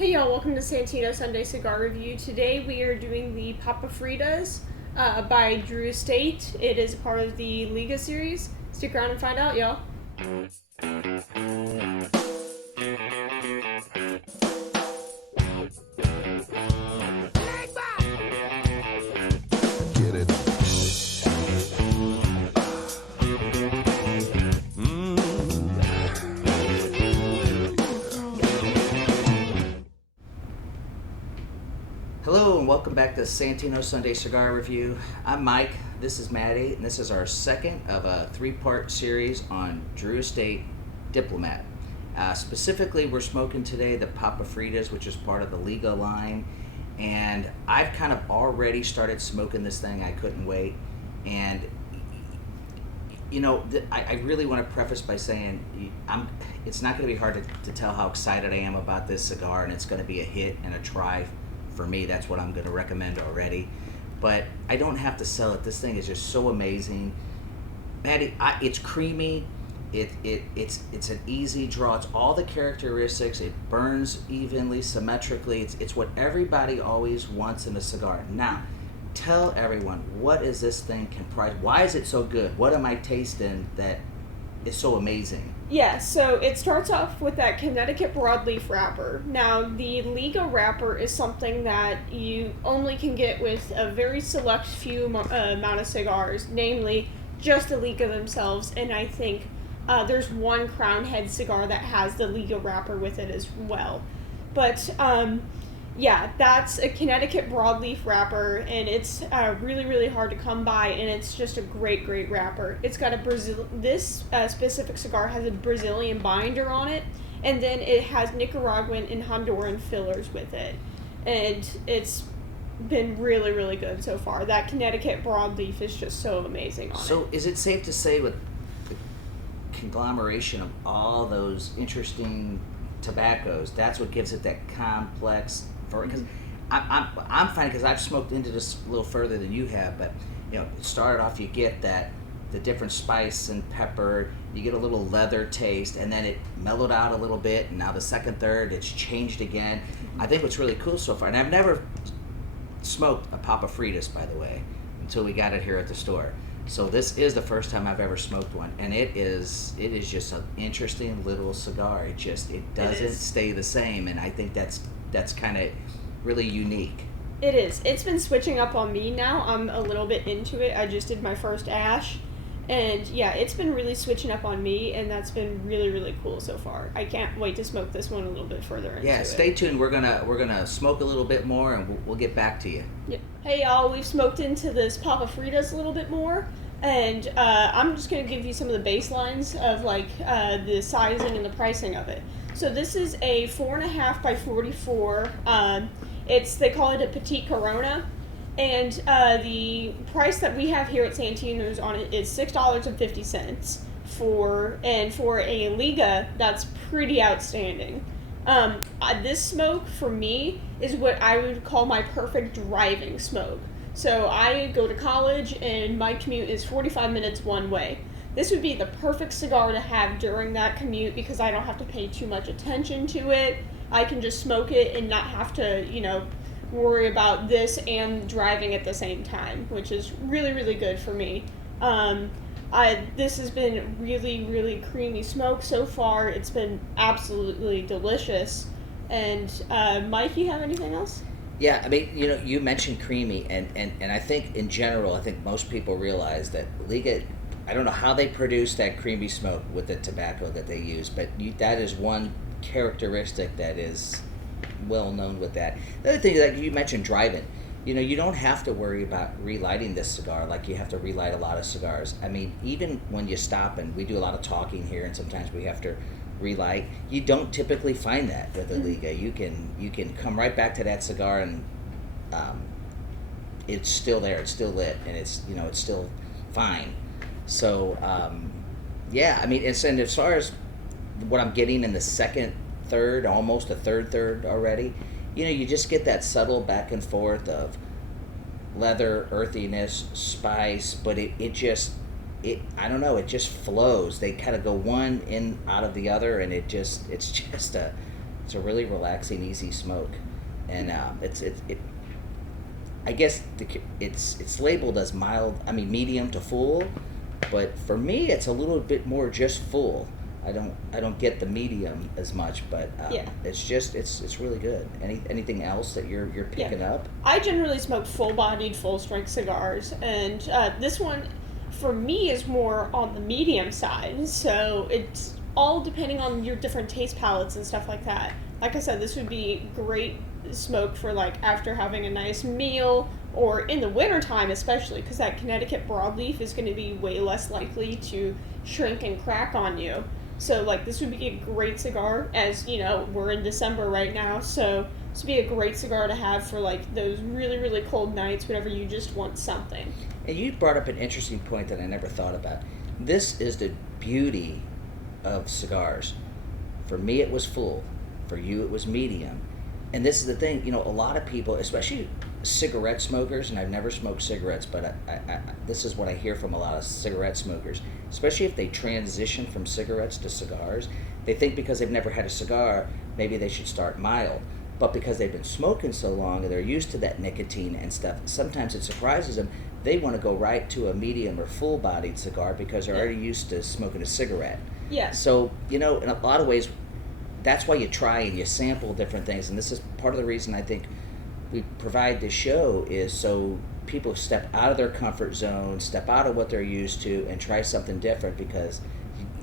Hey y'all, welcome to Santino Sunday Cigar Review. Today we are doing the Papa Fritas by Drew Estate. It is part of the Liga series. Stick around and find out, y'all. Get it. Hello and welcome back to Santino Sunday Cigar Review. I'm Mike, this is Maddy, and this is our second of a three-part series on Drew Estate Diplomat. Specifically, we're smoking today the Papa Fritas, which is part of the Liga line, and I've kind of already started smoking this thing. I couldn't wait, and you know, I really want to preface by saying it's not going to be hard to tell how excited I am about this cigar, and it's going to be a hit and a try for me. That's what I'm going to recommend already. But I don't have to sell it. This thing is just so amazing. Maddy, it's creamy. It's an easy draw. It's all the characteristics. It burns evenly, symmetrically. It's what everybody always wants in a cigar. Now, tell everyone, what is this thing comprised? Why is it so good? What am I tasting that is so amazing? Yeah, so it starts off with that Connecticut Broadleaf wrapper. Now, the Liga wrapper is something that you only can get with a very select few amount of cigars, namely just the Liga themselves, and I think there's one Crown Head cigar that has the Liga wrapper with it as well. But yeah, that's a Connecticut Broadleaf wrapper, and it's really, really hard to come by, and it's just a great, great wrapper. It's got this specific cigar has a Brazilian binder on it, and then it has Nicaraguan and Honduran fillers with it, and it's been really, really good so far. That Connecticut Broadleaf is just so amazing on it. So is it safe to say with the conglomeration of all those interesting tobaccos, that's what gives it that complex? Because I'm finding, because I've smoked into this a little further than you have, but you know, it started off, you get that the different spice and pepper, you get a little leather taste, and then it mellowed out a little bit, and now the second, third, it's changed again. I think what's really cool so far, and I've never smoked a Papa Fritas, by the way, until we got it here at the store. So this is the first time I've ever smoked one, and it is just an interesting little cigar. It doesn't stay the same, and I think that's kind of really unique. It is. It's been switching up on me now. I'm a little bit into it. I just did my first ash, and yeah, it's been really switching up on me, and that's been really, really cool so far. I can't wait to smoke this one a little bit further into it. Yeah, stay tuned. We're gonna smoke a little bit more, and we'll get back to you. Yeah. Hey y'all, we've smoked into this Papa Fritas a little bit more, and I'm just gonna give you some of the baselines of like the sizing and the pricing of it. So this is a 4.5 by 44. They call it a Petit Corona, and the price that we have here at Santino's on it is $6.50 for a Liga. That's pretty outstanding. This smoke for me is what I would call my perfect driving smoke. So I go to college and my commute is 45 minutes one way. This would be the perfect cigar to have during that commute because I don't have to pay too much attention to it. I can just smoke it and not have to, worry about this and driving at the same time, which is really, really good for me. This has been really, really creamy smoke so far. It's been absolutely delicious. And Mike, you have anything else? Yeah, I mean, you mentioned creamy, and I think in general, I think most people realize that Liga, I don't know how they produce that creamy smoke with the tobacco that they use, but that is one characteristic that is well known with that. The other thing, like you mentioned driving, you don't have to worry about relighting this cigar like you have to relight a lot of cigars. I mean, even when you stop, and we do a lot of talking here, and sometimes we have to relight, you don't typically find that with a Liga. You can come right back to that cigar, and it's still there, it's still lit, and it's still fine. So yeah, I mean, and as far as what I'm getting in the second third, almost a third already, you just get that subtle back and forth of leather, earthiness, spice, but it I don't know, it just flows. They kind of go one in out of the other, and it's just It's a really relaxing, easy smoke, and I guess it's labeled as mild. I mean, medium to full, but for me, it's a little bit more just full. I don't get the medium as much, but it's really good. Anything else that you're picking up? I generally smoke full-bodied, full-strength cigars, and this one, for me, is more on the medium side. So it's all depending on your different taste palettes and stuff like that. Like I said, this would be great smoke for like after having a nice meal, or in the wintertime especially, because that Connecticut broadleaf is going to be way less likely to shrink and crack on you. So like this would be a great cigar, as you know, we're in December right now, so this would be a great cigar to have for like those really, really cold nights whenever you just want something. And you brought up an interesting point that I never thought about. This is the beauty of cigars. For me it was full, for you it was medium. And this is the thing, you know, a lot of people, especially cigarette smokers, and I've never smoked cigarettes, but I this is what I hear from a lot of cigarette smokers, especially if they transition from cigarettes to cigars. They think because they've never had a cigar, maybe they should start mild. But because they've been smoking so long and they're used to that nicotine and stuff, sometimes it surprises them. They want to go right to a medium or full-bodied cigar because they're already used to smoking a cigarette. Yeah. So, you know, in a lot of ways, that's why you try and you sample different things, and this is part of the reason I think we provide this show is so people step out of their comfort zone, step out of what they're used to, and try something different, because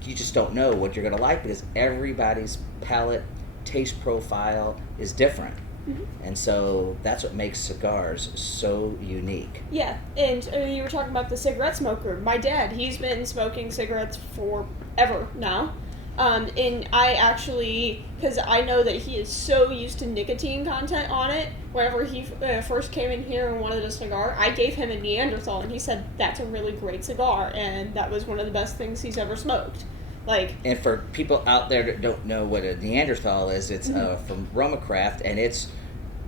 you just don't know what you're going to like, because everybody's palate, taste profile is different. Mm-hmm. And so that's what makes cigars so unique. Yeah, and you were talking about the cigarette smoker. My dad, he's been smoking cigarettes forever now. And I actually, because I know that he is so used to nicotine content on it, whenever he first came in here and wanted a cigar, I gave him a Neanderthal, and he said, that's a really great cigar, and that was one of the best things he's ever smoked. Like, and for people out there that don't know what a Neanderthal is, it's from Romacraft, and it's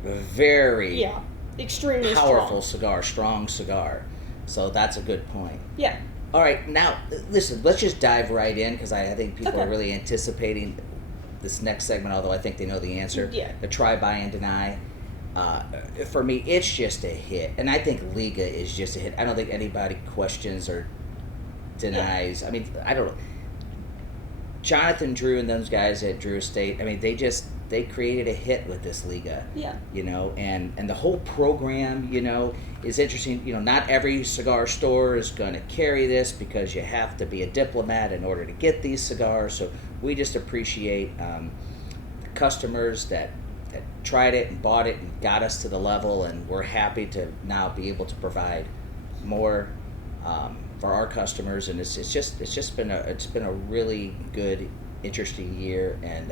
very extremely powerful strong cigar. So that's a good point. Yeah. All right, now, listen, let's just dive right in, because I think people are really anticipating this next segment, although I think they know the answer. Yeah. The try, buy, and deny. For me, it's just a hit. And I think Liga is just a hit. I don't think anybody questions or denies. I mean, I don't know. Jonathan Drew and those guys at Drew Estate, I mean, they created a hit with this Liga. Yeah. You know, and the whole program, you know, is interesting. You know, not every cigar store is going to carry this, because you have to be a diplomat in order to get these cigars. So we just appreciate the customers that tried it and bought it and got us to the level, and we're happy to now be able to provide more for our customers. And it's been a really good, interesting year, and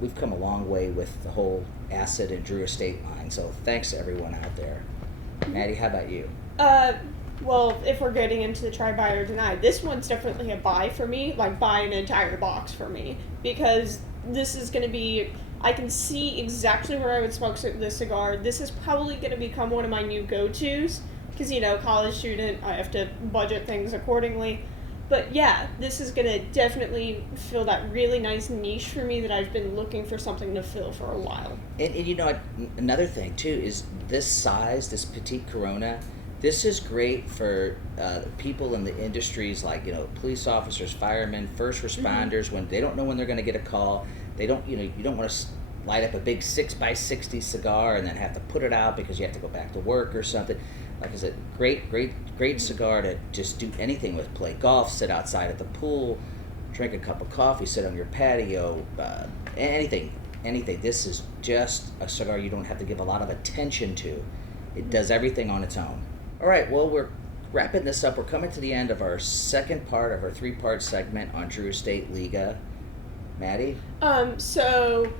we've come a long way with the whole Acid and Drew Estate line. So thanks to everyone out there. Maddy, how about you? Well, if we're getting into the try, buy, or deny, this one's definitely a buy for me, like buy an entire box for me, because this is going to be, I can see exactly where I would smoke this cigar. This is probably going to become one of my new go-tos, because, you know, college student, I have to budget things accordingly. But yeah, this is going to definitely fill that really nice niche for me that I've been looking for something to fill for a while. And you know, another thing too is this size, this Petit Corona. This is great for people in the industries like, you know, police officers, firemen, first responders, when they don't know when they're going to get a call. They don't, you know, you don't want to light up a big 6x60 cigar and then have to put it out because you have to go back to work or something. Like I said, great cigar to just do anything with. Play golf, sit outside at the pool, drink a cup of coffee, sit on your patio, anything. This is just a cigar you don't have to give a lot of attention to. It does everything on its own. All right, well, we're wrapping this up. We're coming to the end of our second part of our 3-part segment on Drew Estate Liga. Maddy? So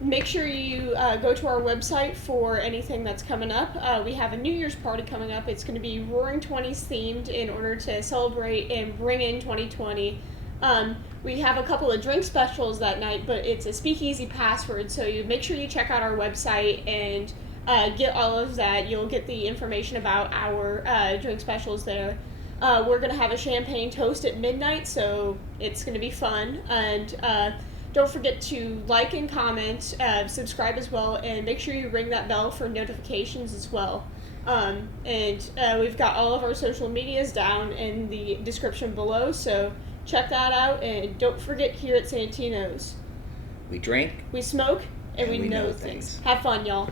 make sure you go to our website for anything that's coming up. We have a New Year's party coming up. It's going to be Roaring 20s themed in order to celebrate and bring in 2020. We have a couple of drink specials that night, but it's a speakeasy password, so you make sure you check out our website and get all of that. You'll get the information about our drink specials there. We're going to have a champagne toast at midnight, so it's going to be fun. And Don't forget to like and comment, subscribe as well, and make sure you ring that bell for notifications as well. We've got all of our social medias down in the description below, so check that out. And don't forget, here at Santino's, We drink. we smoke, and And we we know know things. things. Have fun, y'all.